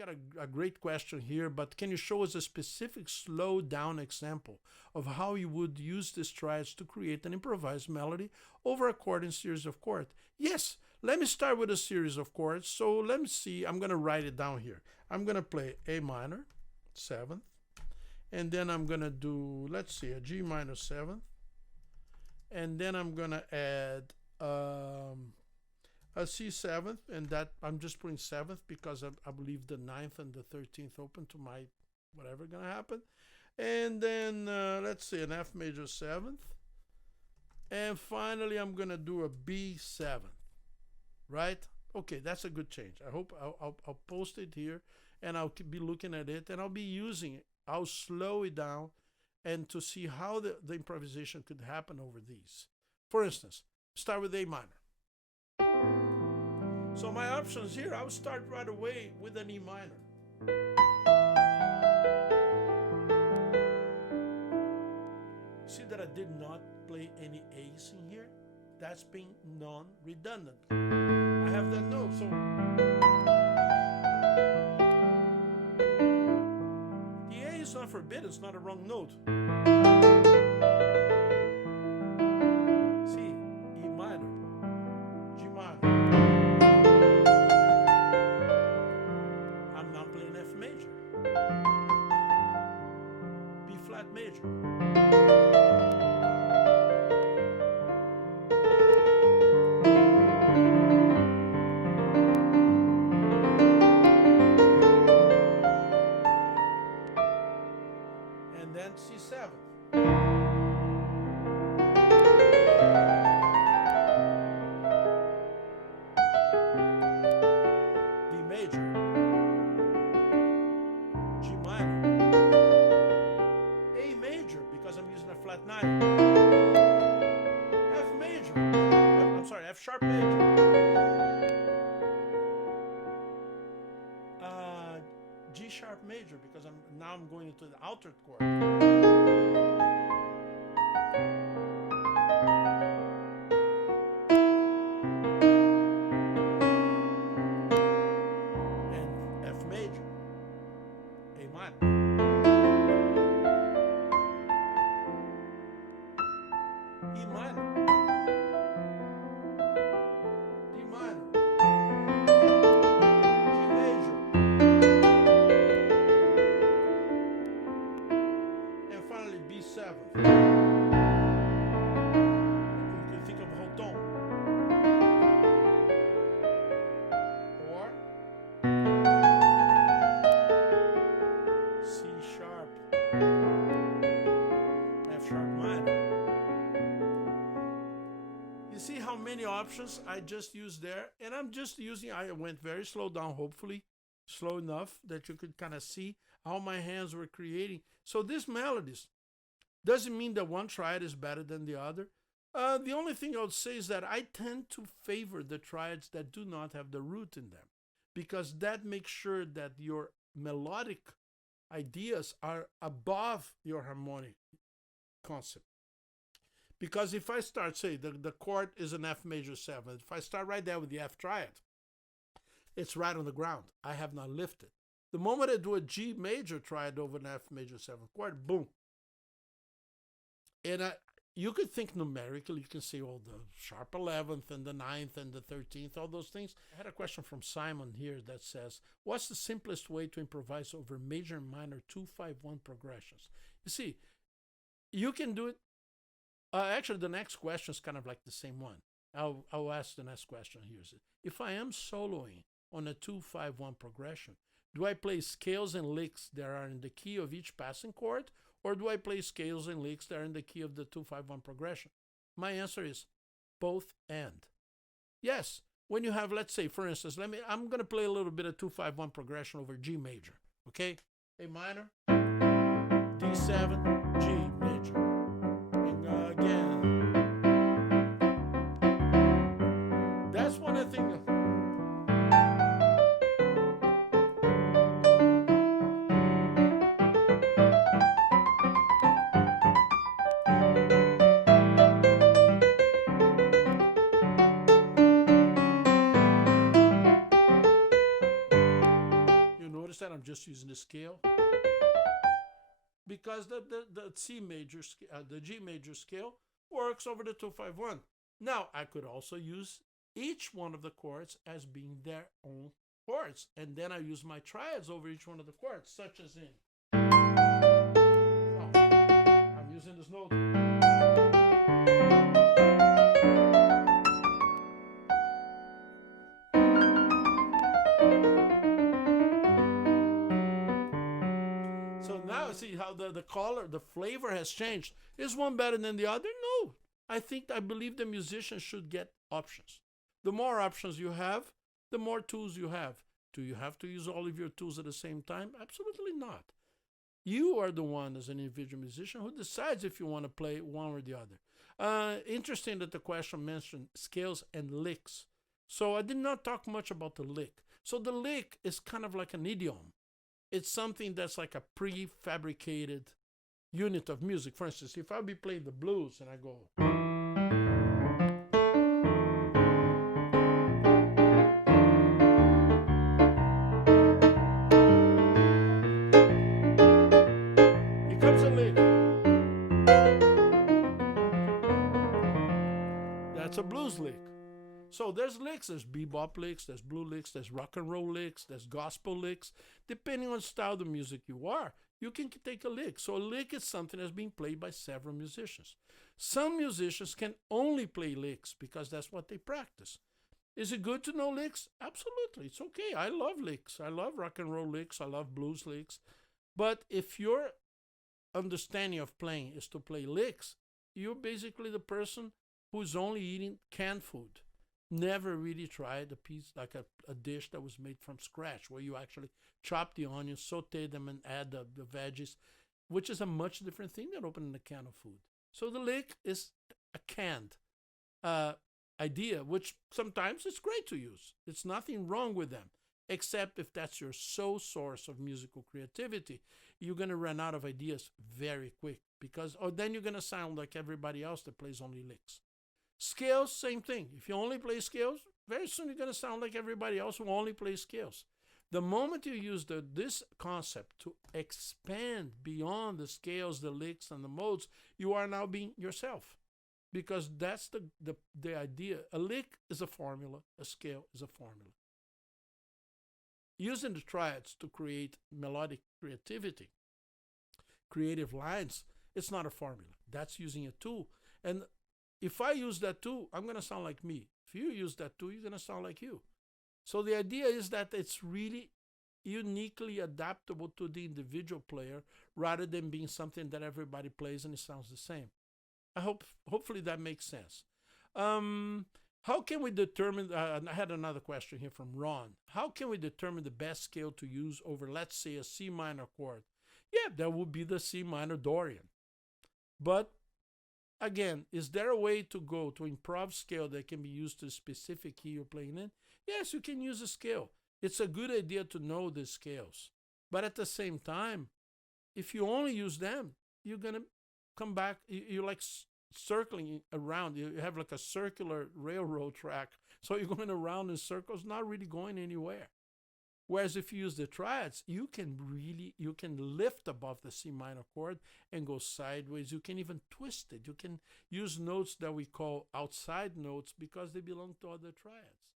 got a great question here, but can you show us a specific slow down example of how you would use these triads to create an improvised melody over a chord in series of chords? Yes, let me start with a series of chords. So let me see, I'm going to write it down here. I'm going to play A minor, 7th, and then I'm going to do, let's see, a G minor 7th, and then I'm going to add a C7th, and that I'm just putting 7th because I believe the 9th and the 13th open to my whatever gonna happen. And then let's say an F major 7th, and finally I'm gonna do a B7th, right? Okay, that's a good change. I hope I'll post it here, and I'll be looking at it, and I'll be using it. I'll slow it down and to see how the improvisation could happen over these. For instance, start with A minor. So my options here, I'll start right away with an E minor. See that I did not play any A's in here? That's being non-redundant. I have that note, so the A is not forbidden, it's not a wrong note. See, E minor, G minor. I'm not playing F major. B flat major. And then C7. D major. G minor. A major, because I'm using a flat 9. F major. I'm sorry, F sharp major. G sharp major, because now I'm going into the altered chord. And F major. A minor. E minor. D minor. G major. And finally B7. You can think of a whole tone. Or C sharp. F sharp minor. You see how many options I just used there? And I'm just using, I went very slow down, hopefully slow enough that you could kind of see how my hands were creating. So these melodies doesn't mean that one triad is better than the other. The only thing I would say is that I tend to favor the triads that do not have the root in them, because that makes sure that your melodic ideas are above your harmonic concept. Because if I start, say, the chord is an F major 7, if I start right there with the F triad, it's right on the ground. I have not lifted. The moment I do a G major triad over an F major 7 chord, boom. And you could think numerically, you can say, oh, the sharp 11th and the 9th and the 13th, all those things. I had a question from Simon here that says, what's the simplest way to improvise over major and minor 2-5-1 progressions? You see, you can do it. Actually, the next question is kind of like the same one. I'll ask the next question here. If I am soloing on a 2-5-1 progression, do I play scales and licks that are in the key of each passing chord, or do I play scales and licks that are in the key of the 2-5-1 progression? My answer is both and. Yes, when you have, let's say, for instance, I'm going to play a little bit of 2-5-1 progression over G major, okay? A minor, D7, G major. And again. That's one of the things. just using the scale, because the C major, the G major scale works over the 2-5-1. Now I could also use each one of the chords as being their own chords, and then I use my triads over each one of the chords, such as in. Oh, I'm using this note. So now see how the color, the flavor has changed. Is one better than the other? No. I believe the musician should get options. The more options you have, the more tools you have. Do you have to use all of your tools at the same time? Absolutely not. You are the one as an individual musician who decides if you want to play one or the other. Interesting that the question mentioned scales and licks. So I did not talk much about the lick. So the lick is kind of like an idiom. It's something that's like a prefabricated unit of music. For instance, if I'll be playing the blues and I go, here comes a lick. That's a blues lick. So there's licks, there's bebop licks, there's blue licks, there's rock and roll licks, there's gospel licks. Depending on the style of music you are, you can take a lick. So a lick is something that's being played by several musicians. Some musicians can only play licks because that's what they practice. Is it good to know licks? Absolutely, it's okay. I love licks. I love rock and roll licks. I love blues licks. But if your understanding of playing is to play licks, you're basically the person who's only eating canned food. Never really tried a piece like a dish that was made from scratch, where you actually chop the onions, saute them, and add the veggies, which is a much different thing than opening a can of food. So the lick is a canned idea, which sometimes it's great to use. It's nothing wrong with them, except if that's your sole source of musical creativity, you're going to run out of ideas very quick, because then you're going to sound like everybody else that plays only licks. Scales, same thing. If you only play scales, very soon you're going to sound like everybody else who only plays scales. The moment you use this concept to expand beyond the scales, the licks, and the modes, you are now being yourself. Because that's the idea. A lick is a formula. A scale is a formula. Using the triads to create melodic creativity, creative lines, it's not a formula. That's using a tool. And if I use that tool, I'm going to sound like me. If you use that tool, you're going to sound like you. So the idea is that it's really uniquely adaptable to the individual player rather than being something that everybody plays and it sounds the same. Hopefully that makes sense. How can we determine, I had another question here from Ron. How can we determine the best scale to use over, let's say, a C minor chord? Yeah, that would be the C minor Dorian. But again, is there a way to go to improv scale that can be used to a specific key you're playing in? Yes, you can use a scale. It's a good idea to know the scales. But at the same time, if you only use them, you're going to come back, you're like circling around. You have like a circular railroad track. So you're going around in circles, not really going anywhere. Whereas if you use the triads, you can lift above the C minor chord and go sideways. You can even twist it. You can use notes that we call outside notes because they belong to other triads.